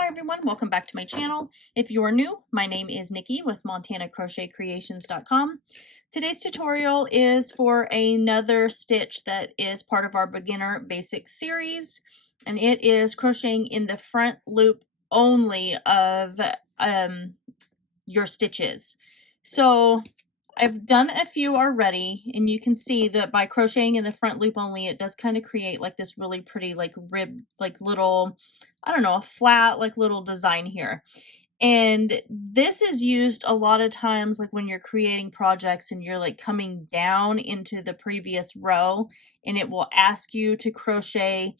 Hi everyone, welcome back to my channel. If you are new, my name is Nikki with MontanaCrochetCreations.com. Today's tutorial is for another stitch that is part of our beginner basics series, and it is crocheting in the front loop only of your stitches. So I've done a few already, and you can see that by crocheting in the front loop only, it does kind of create like this really pretty like rib, like little, I don't know, a flat like little design here. And this is used a lot of times like when you're creating projects and you're like coming down into the previous row, and it will ask you to crochet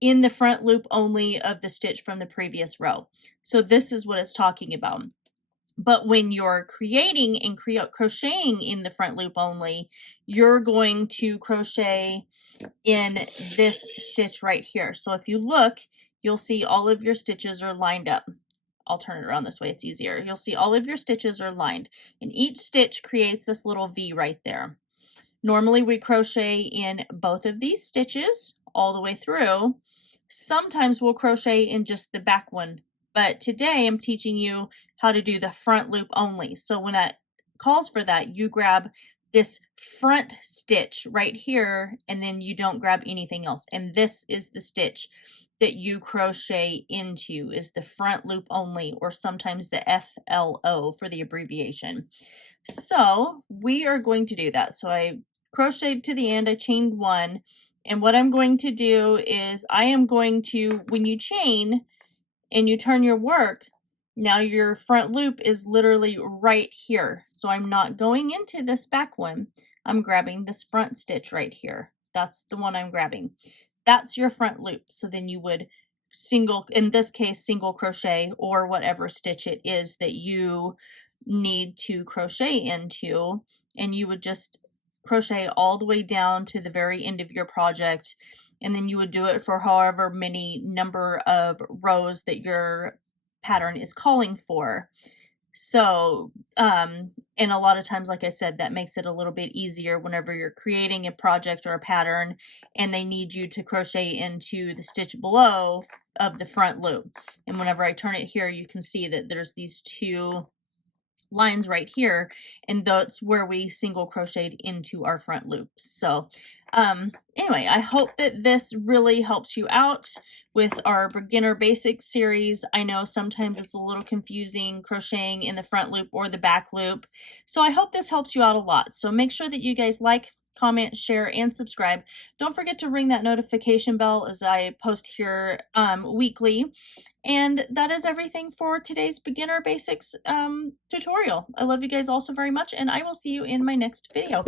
in the front loop only of the stitch from the previous row. So this is what it's talking about. But when you're creating and crocheting in the front loop only, you're going to crochet in this stitch right here. So if you look, you'll see all of your stitches are lined up. I'll turn it around this way, it's easier. You'll see all of your stitches are lined, and each stitch creates this little V right there. Normally we crochet in both of these stitches all the way through. Sometimes we'll crochet in just the back one, but today I'm teaching you how to do the front loop only. So when it calls for that, you grab this front stitch right here, and then you don't grab anything else. And this is the stitch that you crochet into, is the front loop only, or sometimes the FLO for the abbreviation. So we are going to do that. So I crocheted to the end, I chained one, and what I'm going to do is I am going to, when you chain and you turn your work, now your front loop is literally right here. So I'm not going into this back one. I'm grabbing this front stitch right here. That's the one I'm grabbing. That's your front loop. So then you would single, in this case, single crochet or whatever stitch it is that you need to crochet into, and you would just crochet all the way down to the very end of your project, and then you would do it for however many number of rows that your pattern is calling for. So and a lot of times, like I said, that makes it a little bit easier whenever you're creating a project or a pattern and they need you to crochet into the stitch below of the front loop. And whenever I turn it here, you can see that there's these two lines right here, and that's where we single crocheted into our front loops. So anyway, I hope that this really helps you out with our beginner basics series. I know sometimes it's a little confusing crocheting in the front loop or the back loop, so I hope this helps you out a lot. So make sure that you guys like, comment, share, and subscribe. Don't forget to ring that notification bell as I post here weekly. And that is everything for today's beginner basics tutorial. I love you guys all so very much, and I will see you in my next video.